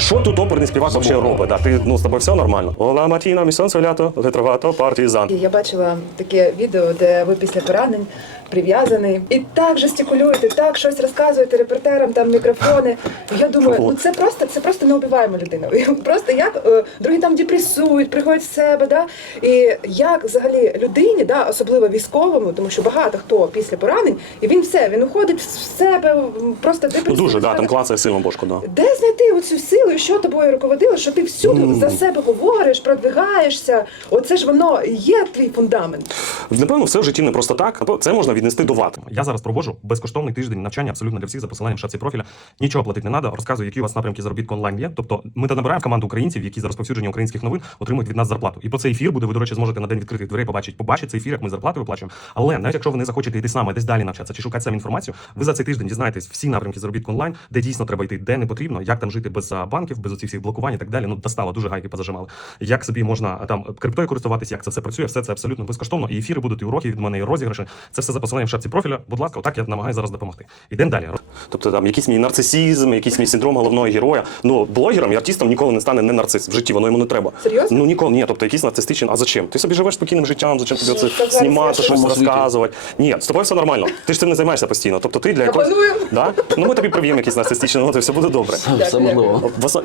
Що тут оперний співак взагалі робить? Да? Ти, ну, з тобою все нормально? Ола Матіна, місонце лято, ретровато, партізан. Я бачила таке відео, де ви після поранень прив'язаний і так жестикулюєте, так щось розказуєте репортерам, там мікрофони. Я думаю, ну це просто це просто неубиваєма людина. Просто як е, другі там депресують, приходять в себе, да і як взагалі людині, да, особливо військовому, тому що багато хто після поранень, і він все, він уходить в себе, просто Ну депресує. дуже, да, там клацає сильно бошку, да. Де знайти оцю силу, що тобою руководило, що ти всюди за себе говориш, продвигаєшся? Оце ж воно є твій фундамент. Напевно, все в житті не просто так. Це можна віднести до вати. Я зараз проводжу безкоштовний тиждень навчання абсолютно для всіх за посиланням шапці профіля. Нічого платити не треба. Розказую, які у вас напрямки заробітку онлайн є. Тобто ми та набираємо команду українців, які за розповсюдження українських новин отримують від нас зарплату. І про цей ефір буде. Ви, до речі, зможете на день відкритих дверей побачити. Побачити цей ефір, як ми зарплату виплачуємо. Але навіть якщо ви не захочете йти з нами, десь далі навчатися чи шукати самі інформацію, ви за цей тиждень дізнаєтесь всі напрямки заробітку онлайн, де дійсно треба йти, де не потрібно, як там жити без банків, без оцих всіх блокувань і так далі. Ну достало дуже гайки позажимали. Як собі можна там криптою користуватися, як це все працює, все це абсолютно безкоштовно. І ефіри будуть і уроки від мене, і розіграші. Це все за посиланням в шапці профіля. Будь ласка, отак я намагаюся зараз допомогти. Ідемо далі. Тобто там якийсь мій нарцисізм, якийсь мій синдром головного героя. Ну, блогером і артистом ніколи не стане не нарцис. В житті воно йому не треба. Серйозно? Ну ніколи ні. Тобто якийсь нарцистичний. А зачем? Ти собі живеш спокійним життям, зачем тобі це знімати, щось розказувати? Ні, з тобою все нормально. Ти ж цим не займаєшся постійно. Тобто ти для якогось. Да? Ну ми тобі прив'ємо якісь нарцистичні ноти, все буде добре.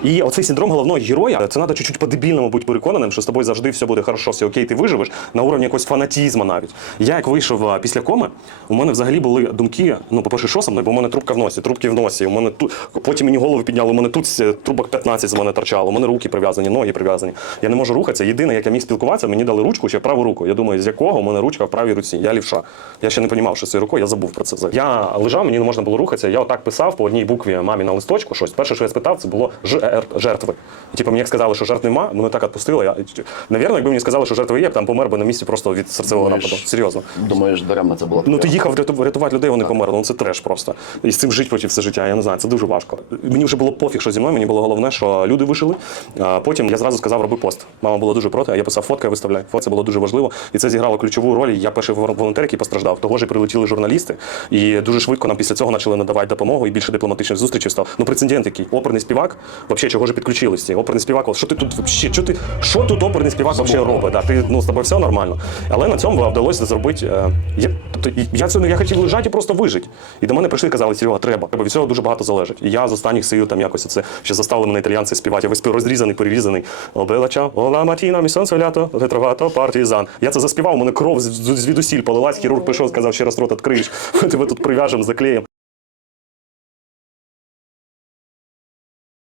І оцей синдром головного героя, це треба чуть-чуть по-дебільному бути переконаним, що з тобою завжди все буде хорошо, все окей, ти виживеш на уровні якогось фанатізму навіть. Я як вийшов після коми, у мене взагалі були думки, ну, по-перше, що со мною, бо у мене трубка в носі, трубки в носі. У мене тут потім мені голову підняли, у мене тут е, трубок 15 з мене торчало, у мене руки прив'язані, ноги прив'язані. Я не можу рухатися. Єдине, як я міг спілкуватися, мені дали ручку, ще праву руку. Я думаю, з якого у мене ручка в правій руці. Я лівша. Я ще не розумів, що це рукою, я забув про це. Я лежав, мені не можна було рухатися. Я отак писав по одній букві мамі на листочку щось. Перше, що я спитав, це було жертви. Типу, мені як сказали, що жертв нема, мене так відпустило. Я, навірно, якби мені сказали, що жертви є, я б там помер би на місці просто від серцевого нападу. Серйозно. Думаєш, даремно це було. Ну ти їхав рятувати людей, вони померли. Ну це треш просто. І з цим жити потім все життя. Я не знаю, це дуже важко. Мені вже було пофіг, що зі мною. Мені було головне, що люди вижили. А потім я зразу сказав, роби пост. Мама була дуже проти. а Я писав фотки, виставляй. Фото це було дуже важливо. І це зіграло ключову роль. Я перший волонтер, який постраждав. Того ж і прилетіли журналісти. І дуже швидко нам після цього почали надавати допомогу і більше дипломатичних зустрічей став. Ну прецедент який. Оперний співак. Взагалі, чого ж підключились? ці? Оперний співак. Що ти тут вообще? Що ти що тут оперний співак взагалі робить? Да, ти ну з тобою все нормально. Але на цьому вдалося зробити. е, тобто, і- я це не я хотів лежати і просто вижити. І до мене прийшли і казали, Серега, треба. Бо від цього дуже багато залежить. І я з останніх сил там якось це ще заставили мене італіянці співати. Я весь розрізаний, перерізаний. Обелача, ола матіна, місонце лято, ретровато, партізан. Я це заспівав, у мене кров звідусіль полилась, хірург прийшов, сказав, ще раз рот відкриєш. Тебе тут прив'яжемо, заклеїмо.